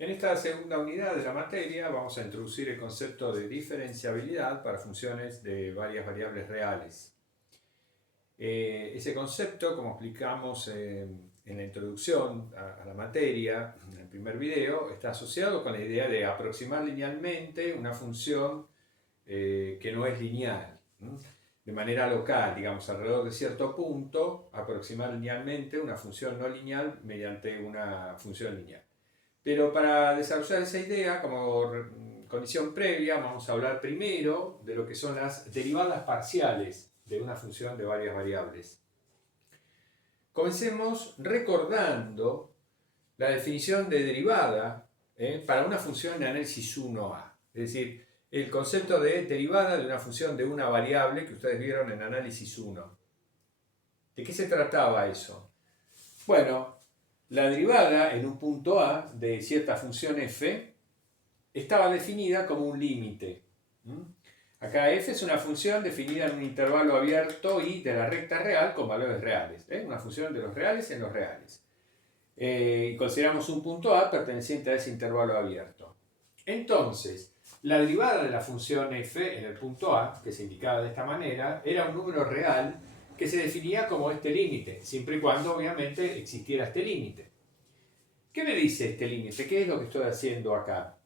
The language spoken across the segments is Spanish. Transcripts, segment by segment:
En esta segunda unidad de la materia vamos a introducir el concepto de diferenciabilidad para funciones de varias variables reales. Ese concepto, como explicamos en la introducción a la materia, en el primer video, está asociado con la idea de aproximar linealmente una función que no es lineal. De manera local, digamos, alrededor de cierto punto, aproximar linealmente una función no lineal mediante una función lineal. Pero para desarrollar esa idea, como condición previa, vamos a hablar primero de lo que son las derivadas parciales de una función de varias variables. Comencemos recordando la definición de derivada para una función de análisis 1A. Es decir, el concepto de derivada de una función de una variable que ustedes vieron en análisis 1. ¿De qué se trataba eso? Bueno, la derivada en un punto A de cierta función f estaba definida como un límite. Acá f es una función definida en un intervalo abierto y de la recta real con valores reales. Una función de los reales en los reales. Y consideramos un punto A perteneciente a ese intervalo abierto. Entonces, la derivada de la función f en el punto A, que se indicaba de esta manera, era un número real que se definía como este límite, siempre y cuando obviamente existiera este límite. ¿Qué me dice este límite? ¿Qué es lo que estoy haciendo acá?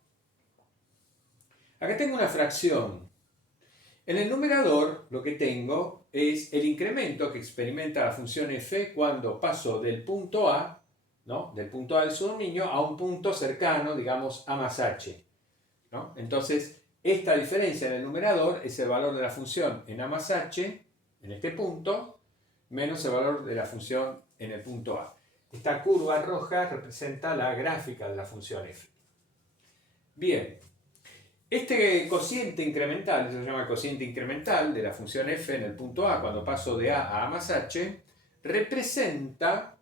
Acá tengo una fracción. En el numerador lo que tengo es el incremento que experimenta la función f cuando paso del punto A, ¿no? Del punto A del subdominio a un punto cercano, digamos, a más h, ¿no? Entonces, esta diferencia en el numerador es el valor de la función en a más h, en este punto, menos el valor de la función en el punto A. Esta curva roja representa la gráfica de la función f. Bien, este cociente incremental, se llama cociente incremental de la función f en el punto A, cuando paso de a más h, representa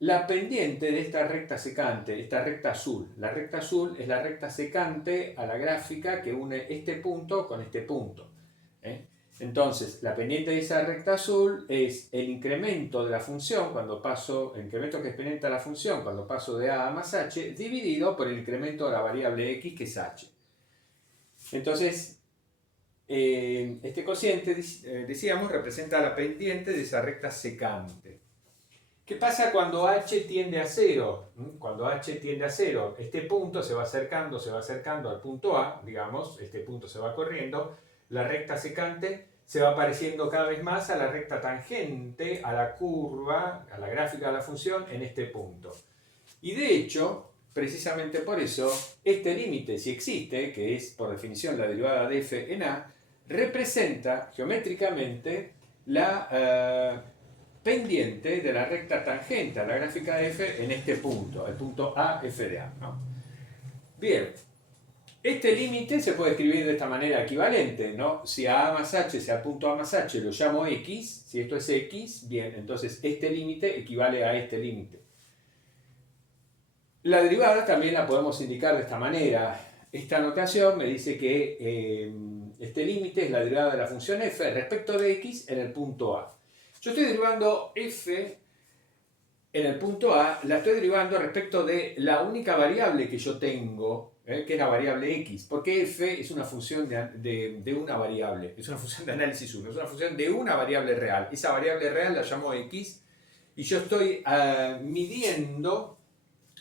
la pendiente de esta recta secante, esta recta azul. La recta azul es la recta secante a la gráfica que une este punto con este punto. Entonces, la pendiente de esa recta azul es el incremento de la función cuando paso, el incremento que experimenta la función cuando paso de a más h, dividido por el incremento de la variable x, que es h. Entonces, este cociente, decíamos, representa la pendiente de esa recta secante. ¿Qué pasa cuando h tiende a 0? Cuando h tiende a 0, este punto se va acercando al punto A, digamos, este punto se va corriendo, la recta secante se va pareciendo cada vez más a la recta tangente, a la curva, a la gráfica de la función en este punto. Y de hecho, precisamente por eso, este límite, si existe, que es por definición la derivada de f en a, representa geométricamente la pendiente de la recta tangente a la gráfica de f en este punto, el punto a, f de a, ¿no? Bien, este límite se puede escribir de esta manera equivalente, ¿no? Si a más h, si al punto a más h lo llamo x, si esto es x, bien, entonces este límite equivale a este límite. La derivada también la podemos indicar de esta manera. Esta notación me dice que este límite es la derivada de la función f respecto de x en el punto A. Yo estoy derivando f en el punto A, la estoy derivando respecto de la única variable que yo tengo, que es la variable x, porque f es una función de una variable, es una función de análisis 1, es una función de una variable real. Esa variable real la llamo x y yo estoy midiendo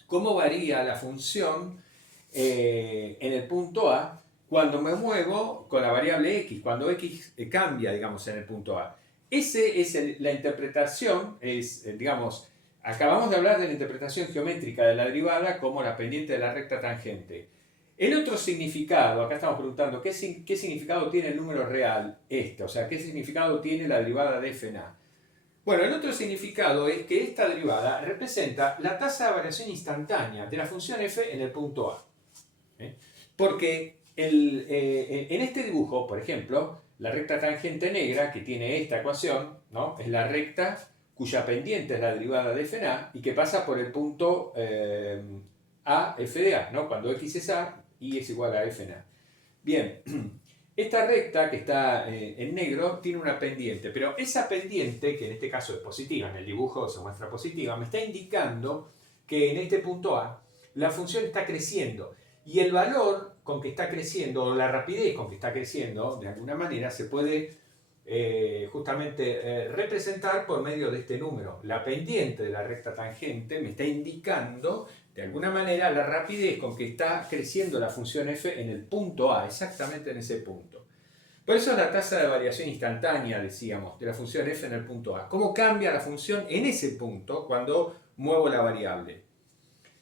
cómo varía la función en el punto A cuando me muevo con la variable x, cuando x cambia, digamos, en el punto A. Esa es la interpretación, digamos, acabamos de hablar de la interpretación geométrica de la derivada como la pendiente de la recta tangente. El otro significado, acá estamos preguntando, ¿qué significado tiene el número real este? O sea, ¿qué significado tiene la derivada de f en a? Bueno, el otro significado es que esta derivada representa la tasa de variación instantánea de la función f en el punto A. Porque en este dibujo, por ejemplo, la recta tangente negra que tiene esta ecuación, ¿no? Es la recta cuya pendiente es la derivada de f en a y que pasa por el punto a f de a, ¿no? Cuando x es a, y es igual a f en a. Bien, esta recta que está en negro tiene una pendiente, pero esa pendiente, que en este caso es positiva, en el dibujo se muestra positiva, me está indicando que en este punto A la función está creciendo. Y el valor con que está creciendo, o la rapidez con que está creciendo, de alguna manera se puede justamente representar por medio de este número. La pendiente de la recta tangente me está indicando de alguna manera la rapidez con que está creciendo la función f en el punto A, exactamente en ese punto. Por eso es la tasa de variación instantánea, decíamos, de la función f en el punto A. ¿Cómo cambia la función en ese punto cuando muevo la variable?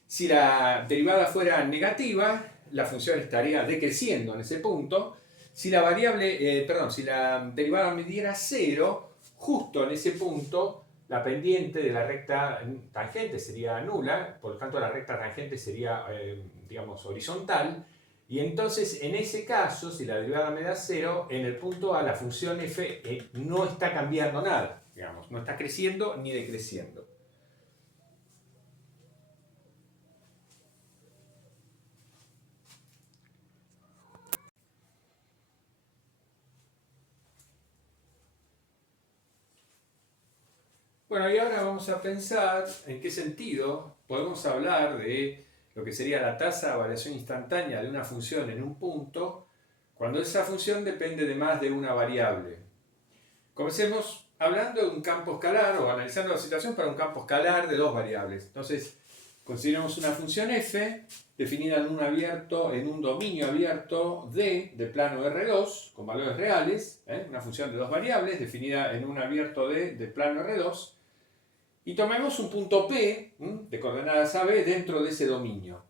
Si la derivada fuera negativa, la función estaría decreciendo en ese punto. Si la variable, si la derivada midiera 0, justo en ese punto, la pendiente de la recta tangente sería nula, por lo tanto la recta tangente sería, digamos, horizontal. Y entonces, en ese caso, si la derivada me da 0, en el punto A la función f no está cambiando nada, digamos, no está creciendo ni decreciendo. Bueno, y ahora vamos a pensar en qué sentido podemos hablar de lo que sería la tasa de variación instantánea de una función en un punto cuando esa función depende de más de una variable. Comencemos hablando de un campo escalar o analizando la situación para un campo escalar de dos variables. Entonces, consideramos una función f definida en un dominio abierto D de plano R2 con valores reales, una función de dos variables definida en un abierto D de plano R2. Y tomemos un punto P de coordenadas AB dentro de ese dominio.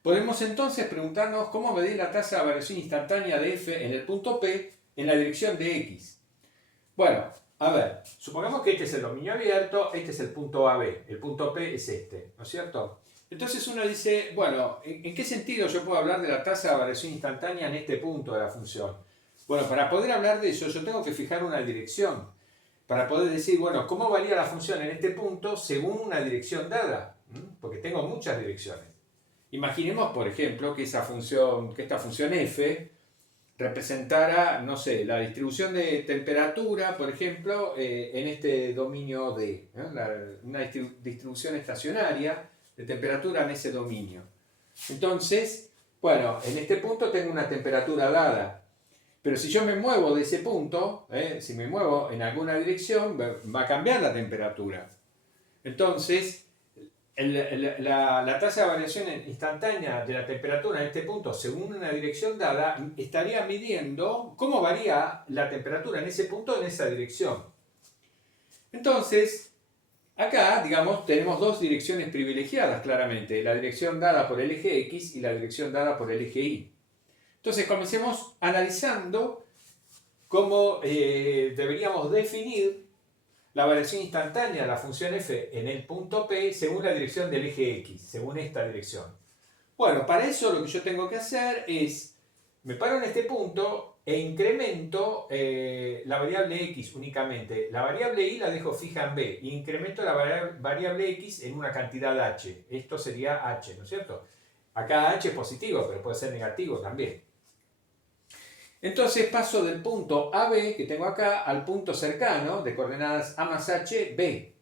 Podemos entonces preguntarnos cómo medir la tasa de variación instantánea de f en el punto P en la dirección de x. Bueno, a ver, supongamos que este es el dominio abierto, este es el punto AB, el punto P es este, ¿no es cierto? Entonces uno dice, bueno, ¿en qué sentido yo puedo hablar de la tasa de variación instantánea en este punto de la función? Bueno, para poder hablar de eso yo tengo que fijar una dirección. Para poder decir, bueno, ¿cómo varía la función en este punto según una dirección dada? Porque tengo muchas direcciones. Imaginemos, por ejemplo, que esta función f representara, no sé, la distribución de temperatura, por ejemplo, en este dominio D, una distribución estacionaria de temperatura en ese dominio. Entonces, bueno, en este punto tengo una temperatura dada. Pero si yo me muevo de ese punto, si me muevo en alguna dirección, va a cambiar la temperatura. Entonces, la tasa de variación instantánea de la temperatura en este punto, según una dirección dada, estaría midiendo cómo varía la temperatura en ese punto en esa dirección. Entonces, acá, digamos, tenemos dos direcciones privilegiadas, claramente. La dirección dada por el eje X y la dirección dada por el eje Y. Entonces comencemos analizando cómo deberíamos definir la variación instantánea de la función f en el punto P según la dirección del eje X, según esta dirección. Bueno, para eso lo que yo tengo que hacer es, me paro en este punto e incremento la variable X únicamente. La variable Y la dejo fija en B e incremento la variable X en una cantidad H. Esto sería H, ¿no es cierto? Acá H es positivo, pero puede ser negativo también. Entonces paso del punto AB que tengo acá al punto cercano de coordenadas A más H, B.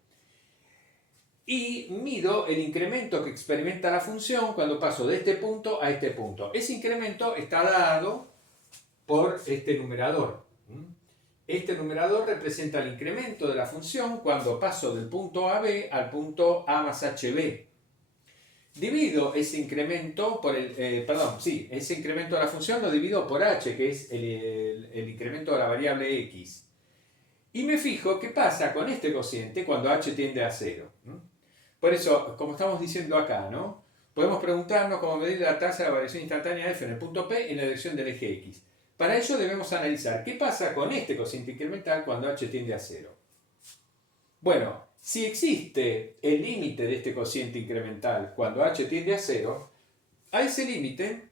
Y mido el incremento que experimenta la función cuando paso de este punto a este punto. Ese incremento está dado por este numerador. Este numerador representa el incremento de la función cuando paso del punto AB al punto A más HB. Divido ese incremento por ese incremento de la función lo divido por h, que es el incremento de la variable x. Y me fijo qué pasa con este cociente cuando h tiende a 0. Por eso, como estamos diciendo acá, ¿no? Podemos preguntarnos cómo medir la tasa de variación instantánea f en el punto P en la dirección del eje x. Para ello debemos analizar qué pasa con este cociente incremental cuando h tiende a 0. Bueno, si existe el límite de este cociente incremental cuando h tiende a 0, a ese límite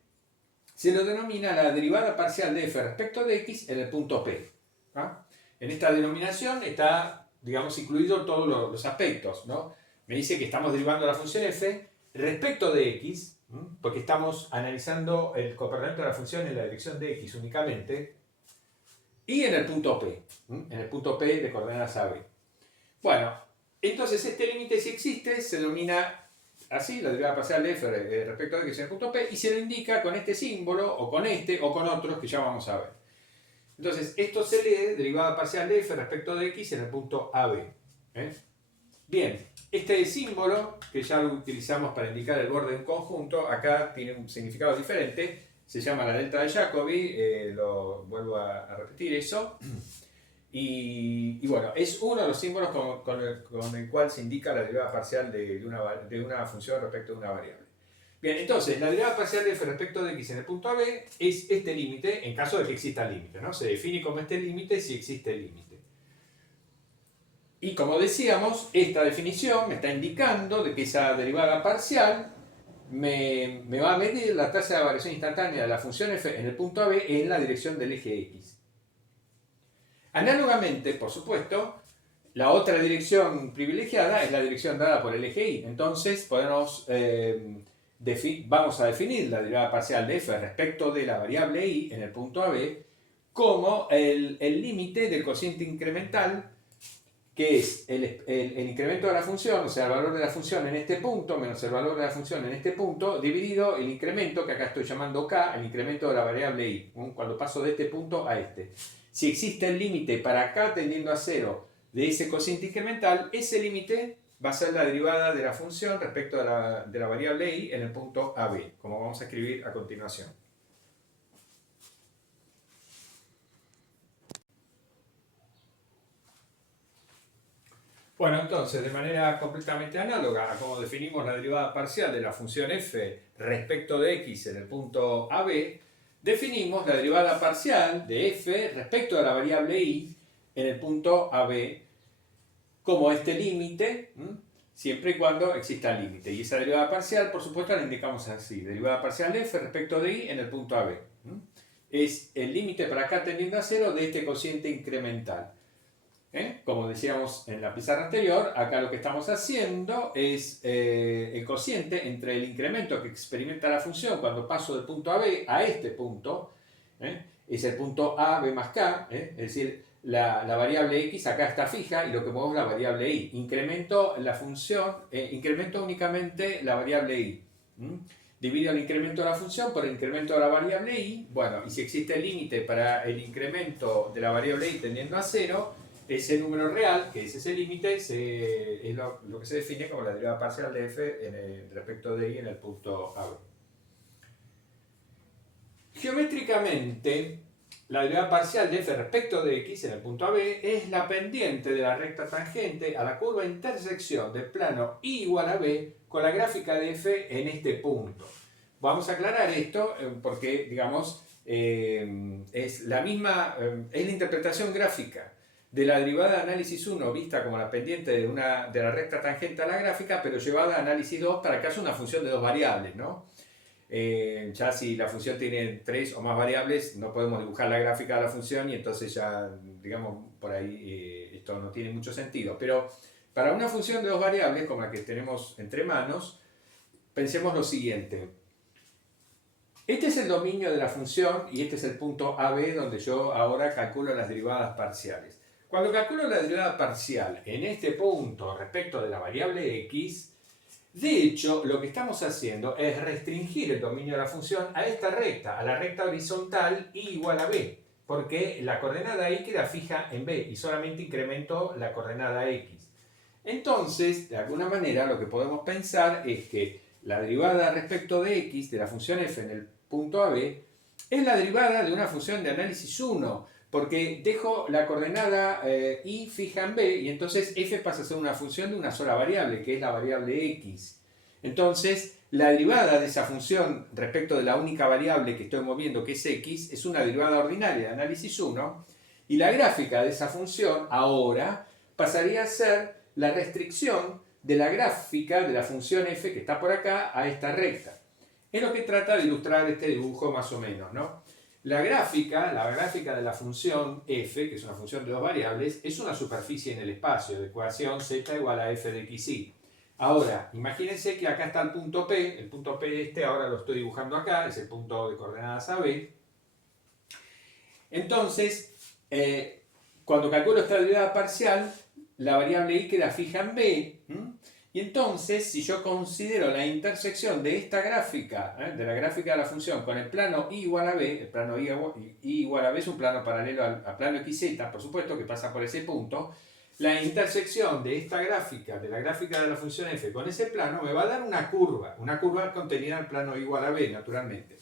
se lo denomina la derivada parcial de f respecto de x en el punto P. En esta denominación está, digamos, incluido todos los aspectos, ¿no? Me dice que estamos derivando la función f respecto de x, porque estamos analizando el comportamiento de la función en la dirección de x únicamente, y en el punto P, en el punto P de coordenadas AB. Bueno, entonces este límite, si existe, se denomina así, la derivada parcial de f respecto de x en el punto P, y se lo indica con este símbolo, o con este, o con otros que ya vamos a ver. Entonces, esto se lee derivada parcial de f respecto de x en el punto AB. Bien, este símbolo, que ya lo utilizamos para indicar el borde de un conjunto, acá tiene un significado diferente, se llama la delta de Jacobi, lo vuelvo a repetir eso. Y bueno, es uno de los símbolos con el cual se indica la derivada parcial de una función respecto de una variable. Bien, entonces, la derivada parcial de f respecto de x en el punto AB es este límite en caso de que exista límite, ¿no? Se define como este límite si existe límite. Y como decíamos, esta definición me está indicando de que esa derivada parcial me va a medir la tasa de variación instantánea de la función f en el punto AB en la dirección del eje x. Análogamente, por supuesto, la otra dirección privilegiada es la dirección dada por el eje y. Entonces, vamos a definir la derivada parcial de f respecto de la variable y en el punto AB como el límite del cociente incremental, que es el incremento de la función, o sea, el valor de la función en este punto menos el valor de la función en este punto, dividido el incremento, que acá estoy llamando k, el incremento de la variable y, cuando paso de este punto a este. Si existe el límite para k tendiendo a 0 de ese cociente incremental, ese límite va a ser la derivada de la función respecto de la variable y en el punto AB, como vamos a escribir a continuación. Bueno, entonces, de manera completamente análoga a como definimos la derivada parcial de la función f respecto de x en el punto AB, definimos la derivada parcial de f respecto de la variable y en el punto AB como este límite, siempre y cuando exista límite. Y esa derivada parcial, por supuesto, la indicamos así: derivada parcial de f respecto de y en el punto AB. Es el límite para acá tendiendo a 0 de este cociente incremental. Como decíamos en la pizarra anterior, acá lo que estamos haciendo es el cociente entre el incremento que experimenta la función cuando paso del punto AB a este punto, es el punto A, B más K, es decir, la variable X acá está fija y lo que muevo es la variable Y. Incremento la función, incremento únicamente la variable Y. Divido el incremento de la función por el incremento de la variable Y. Bueno, y si existe el límite para el incremento de la variable Y tendiendo a 0, ese número real, que es ese límite, es lo que se define como la derivada parcial de f respecto de y en el punto AB. Geométricamente, la derivada parcial de f respecto de x en el punto AB es la pendiente de la recta tangente a la curva intersección del plano y igual a b con la gráfica de f en este punto. Vamos a aclarar esto porque, digamos, es la interpretación gráfica de la derivada de análisis 1 vista como la pendiente de la recta tangente a la gráfica, pero llevada a análisis 2 para que haya una función de dos variables, ¿no? Ya si la función tiene 3 o más variables, no podemos dibujar la gráfica de la función y entonces ya, digamos, por ahí esto no tiene mucho sentido. Pero para una función de dos variables, como la que tenemos entre manos, pensemos lo siguiente. Este es el dominio de la función y este es el punto AB donde yo ahora calculo las derivadas parciales. Cuando calculo la derivada parcial en este punto respecto de la variable x, de hecho, lo que estamos haciendo es restringir el dominio de la función a esta recta, a la recta horizontal y igual a b, porque la coordenada y queda fija en b y solamente incremento la coordenada x. Entonces, de alguna manera, lo que podemos pensar es que la derivada respecto de x de la función f en el punto AB es la derivada de una función de análisis 1, porque dejo la coordenada y fija en b y entonces f pasa a ser una función de una sola variable, que es la variable x. Entonces, la derivada de esa función respecto de la única variable que estoy moviendo, que es x, es una derivada ordinaria de análisis 1, y la gráfica de esa función ahora pasaría a ser la restricción de la gráfica de la función f que está por acá a esta recta. Es lo que trata de ilustrar este dibujo más o menos, ¿no? La gráfica de la función f, que es una función de dos variables, es una superficie en el espacio de ecuación z igual a f de xy. Ahora, imagínense que acá está el punto P ahora lo estoy dibujando acá, es el punto de coordenadas AB. Entonces, cuando calculo esta derivada parcial, la variable y queda fija en b, y Y entonces, si yo considero la intersección de esta gráfica, de la gráfica de la función, con el plano y igual a b, el plano y igual a b es un plano paralelo al plano xz, por supuesto, que pasa por ese punto, la intersección de esta gráfica, de la gráfica de la función f con ese plano, me va a dar una curva contenida en el plano igual a b, naturalmente.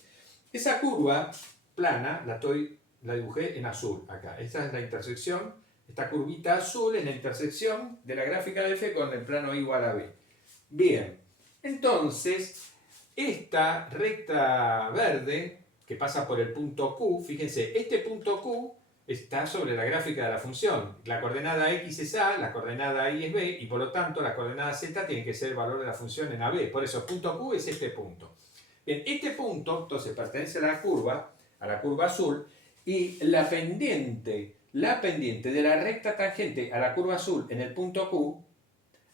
Esa curva plana la dibujé en azul acá. Esta es la intersección, esta curvita azul es la intersección de la gráfica de f con el plano igual a b. Bien, entonces, esta recta verde que pasa por el punto Q, fíjense, este punto Q está sobre la gráfica de la función. La coordenada x es a, la coordenada y es b, y por lo tanto la coordenada z tiene que ser el valor de la función en AB. Por eso, punto Q es este punto. Bien, este punto, entonces, pertenece a la curva azul, y la pendiente de la recta tangente a la curva azul en el punto Q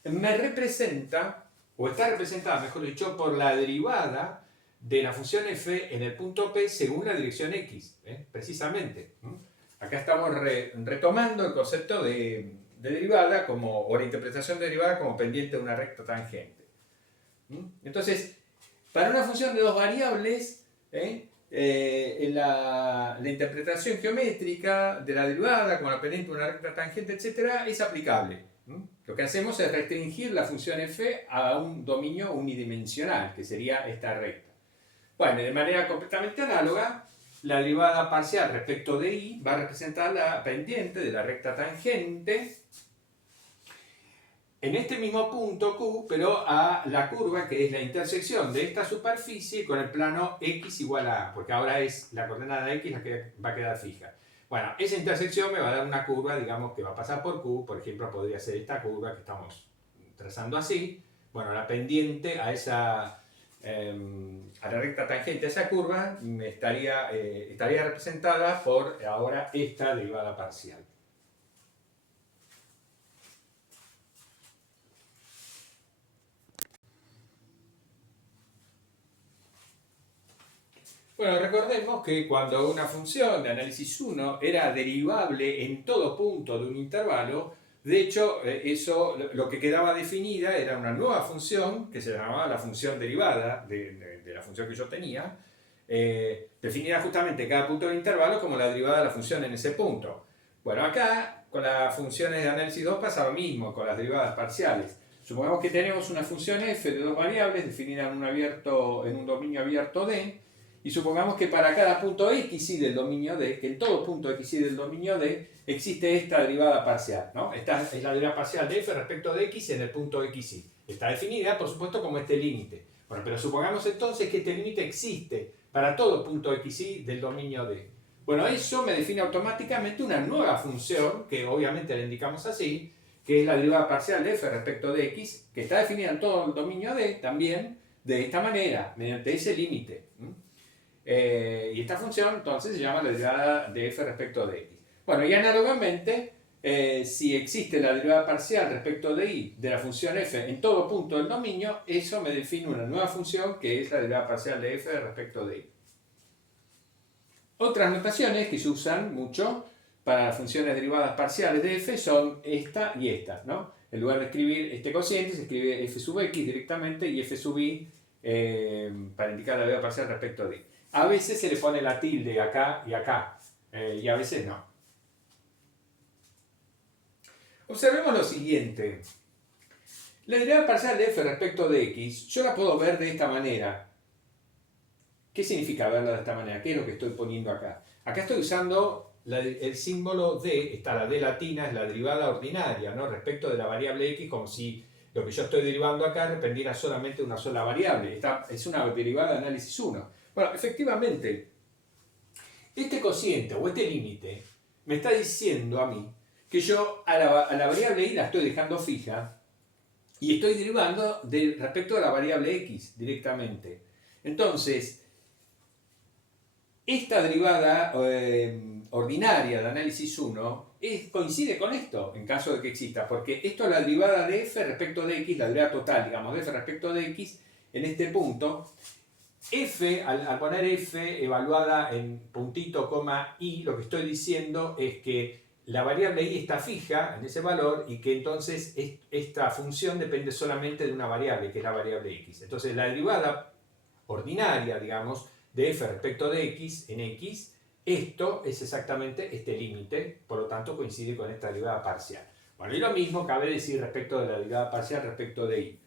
me representa, o está representada, mejor dicho, por la derivada de la función f en el punto P según la dirección x, precisamente. Acá estamos retomando el concepto de derivada o la interpretación de derivada como pendiente de una recta tangente. Entonces, para una función de dos variables, la interpretación geométrica de la derivada como la pendiente de una recta tangente, etc., es aplicable. Lo que hacemos es restringir la función f a un dominio unidimensional, que sería esta recta. Bueno, de manera completamente análoga, la derivada parcial respecto de y va a representar la pendiente de la recta tangente en este mismo punto Q, pero a la curva que es la intersección de esta superficie con el plano x igual a a, porque ahora es la coordenada x la que va a quedar fija. Bueno, esa intersección me va a dar una curva, digamos, que va a pasar por Q. Por ejemplo, podría ser esta curva que estamos trazando así. Bueno, la pendiente a la recta tangente a esa curva estaría representada por ahora esta derivada parcial. Bueno, recordemos que cuando una función de análisis 1 era derivable en todo punto de un intervalo, de hecho, eso lo que quedaba definida era una nueva función que se llamaba la función derivada de la función que yo tenía, definida justamente en cada punto del intervalo como la derivada de la función en ese punto. Bueno, acá con las funciones de análisis 2 pasa lo mismo, con las derivadas parciales. Supongamos que tenemos una función f de dos variables definida en un dominio abierto D, y supongamos que para cada punto xy del dominio D, que en todo punto xy del dominio D, existe esta derivada parcial, ¿no? Esta es la derivada parcial de f respecto de x en el punto xy. Está definida, por supuesto, como este límite. Bueno, pero supongamos entonces que este límite existe para todo punto xy del dominio D. Bueno, eso me define automáticamente una nueva función, que obviamente la indicamos así, que es la derivada parcial de f respecto de x, que está definida en todo el dominio D también, de esta manera, mediante ese límite. Y esta función entonces se llama la derivada de f respecto de x. Bueno, y análogamente, si existe la derivada parcial respecto de y de la función f en todo punto del dominio, eso me define una nueva función que es la derivada parcial de f respecto de y. Otras notaciones que se usan mucho para las funciones derivadas parciales de f son esta y esta, ¿no? En lugar de escribir este cociente, se escribe f sub x directamente y f sub y para indicar la derivada parcial respecto de y. A veces se le pone la tilde acá y acá, y a veces no. Observemos lo siguiente. La derivada parcial de f respecto de x, yo la puedo ver de esta manera. ¿Qué significa verla de esta manera? ¿Qué es lo que estoy poniendo acá? Acá estoy usando el símbolo d, está la d latina, es la derivada ordinaria, ¿no? Respecto de la variable x, como si lo que yo estoy derivando acá dependiera solamente de una sola variable. Esta es una derivada de análisis 1. Bueno, efectivamente, este cociente o este límite me está diciendo a mí que yo a la variable y la estoy dejando fija y estoy derivando respecto a la variable x directamente. Entonces, esta derivada ordinaria de análisis 1 coincide con esto, en caso de que exista, porque esto es la derivada de f respecto de x, la derivada total, digamos, de f respecto de x, en este punto. F, al poner f evaluada en puntito, coma, y, lo que estoy diciendo es que la variable y está fija en ese valor y que entonces esta función depende solamente de una variable, que es la variable x. Entonces la derivada ordinaria, digamos, de f respecto de x en x, esto es exactamente este límite, por lo tanto coincide con esta derivada parcial. Bueno, y lo mismo cabe decir respecto de la derivada parcial respecto de y.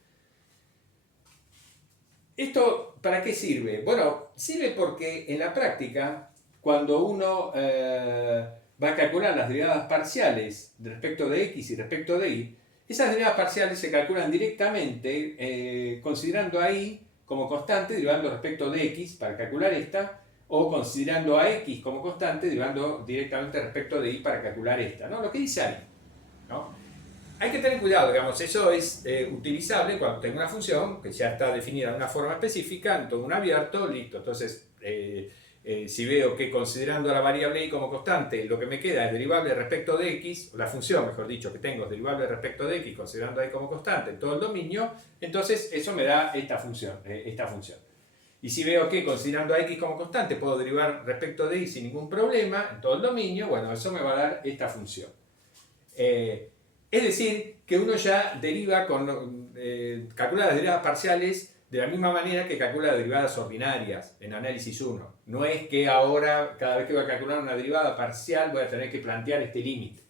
¿Esto para qué sirve? Bueno, sirve porque en la práctica, cuando uno va a calcular las derivadas parciales respecto de x y respecto de y, esas derivadas parciales se calculan directamente considerando a y como constante, derivando respecto de x para calcular esta, o considerando a x como constante, derivando directamente respecto de y para calcular esta, ¿no? Lo que dice ahí, ¿no? Hay que tener cuidado, digamos, eso es utilizable cuando tengo una función que ya está definida de una forma específica, tomo un abierto, listo. Entonces, si veo que considerando la variable y como constante, lo que me queda es derivable respecto de x, la función, mejor dicho, que tengo es derivable respecto de x, considerando a y como constante en todo el dominio, entonces eso me da esta función, Y si veo que considerando a x como constante puedo derivar respecto de y sin ningún problema en todo el dominio, bueno, eso me va a dar esta función. Es decir, que uno ya deriva calcula las derivadas parciales de la misma manera que calcula las derivadas ordinarias en análisis 1. No es que ahora, cada vez que voy a calcular una derivada parcial, voy a tener que plantear este límite.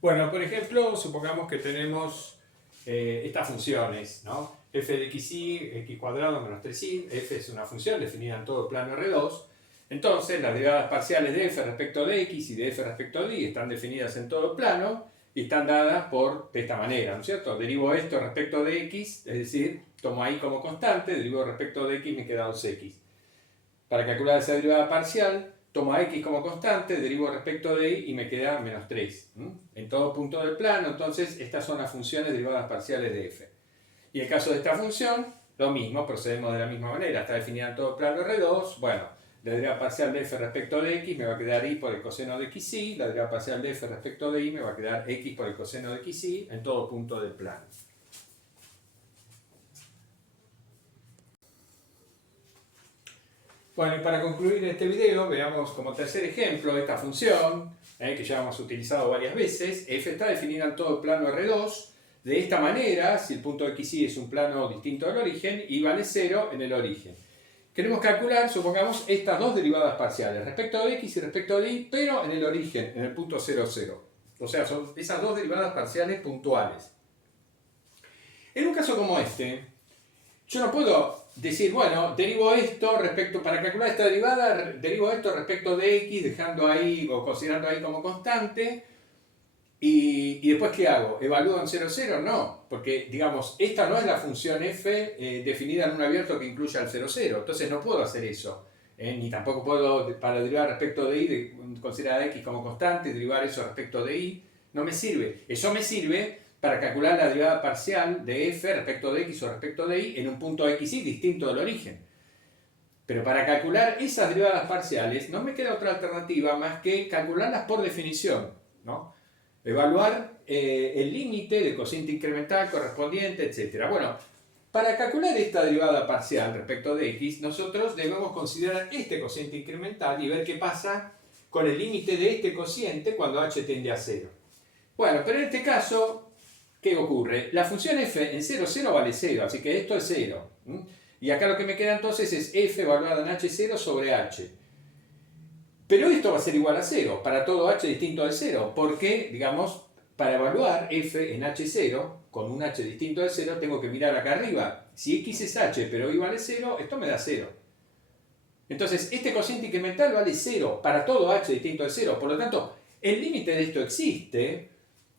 Bueno, por ejemplo, supongamos que tenemos estas funciones, ¿no? F de xy, x cuadrado menos 3y, f es una función definida en todo el plano R2. Entonces, las derivadas parciales de f respecto de x y de f respecto de y están definidas en todo el plano y están dadas de esta manera, ¿no es cierto? Derivo esto respecto de x, es decir, tomo a y como constante, derivo respecto de x, me queda 2x. Para calcular esa derivada parcial, tomo a x como constante, derivo respecto de y me queda menos 3. En todo punto del plano, entonces, estas son las funciones derivadas parciales de f. Y en el caso de esta función, lo mismo, procedemos de la misma manera, está definida en todo el plano R2, bueno, la derivada parcial de f respecto de x me va a quedar y por el coseno de xy, la derivada parcial de f respecto de y me va a quedar x por el coseno de xy en todo punto del plano. Bueno, y para concluir este video, veamos como tercer ejemplo esta función, que ya hemos utilizado varias veces. F está definida en todo el plano R2, de esta manera, si el punto xy es un plano distinto del origen, y vale 0 en el origen. Queremos calcular, supongamos, estas dos derivadas parciales, respecto de x y respecto de y, pero en el origen, en el punto 0, 0. O sea, son esas dos derivadas parciales puntuales. En un caso como este, yo no puedo decir, bueno, derivo esto para calcular esta derivada, derivo esto respecto de x, dejando ahí o considerando ahí como constante, y después ¿qué hago? ¿Evalúo en 0, 0? No, porque digamos, esta no es la función f definida en un abierto que incluya el 0, 0, entonces no puedo hacer eso. Ni tampoco puedo, para derivar respecto de y, considerar a x como constante, derivar eso respecto de y, no me sirve. Eso me sirve para calcular la derivada parcial de f respecto de x o respecto de y en un punto xy distinto del origen. Pero para calcular esas derivadas parciales no me queda otra alternativa más que calcularlas por definición, ¿no? Evaluar el límite del cociente incremental correspondiente, etc. Bueno, para calcular esta derivada parcial respecto de x, nosotros debemos considerar este cociente incremental y ver qué pasa con el límite de este cociente cuando h tiende a 0. Bueno, pero en este caso, ¿qué ocurre? La función f en 0, 0 vale 0, así que esto es 0. Y acá lo que me queda entonces es f evaluada en h0 sobre h. Pero esto va a ser igual a 0 para todo h distinto de 0, porque, digamos, para evaluar f en h0, con un h distinto de 0, tengo que mirar acá arriba. Si x es h, pero y vale 0, esto me da 0. Entonces, este cociente incremental vale 0 para todo h distinto de 0. Por lo tanto, el límite de esto existe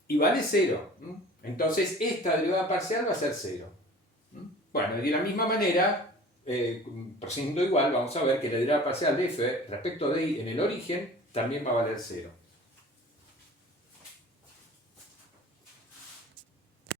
y vale 0. Entonces, esta derivada parcial va a ser 0. Bueno, y de la misma manera, procediendo igual, vamos a ver que la derivada parcial de f respecto de y en el origen también va a valer 0.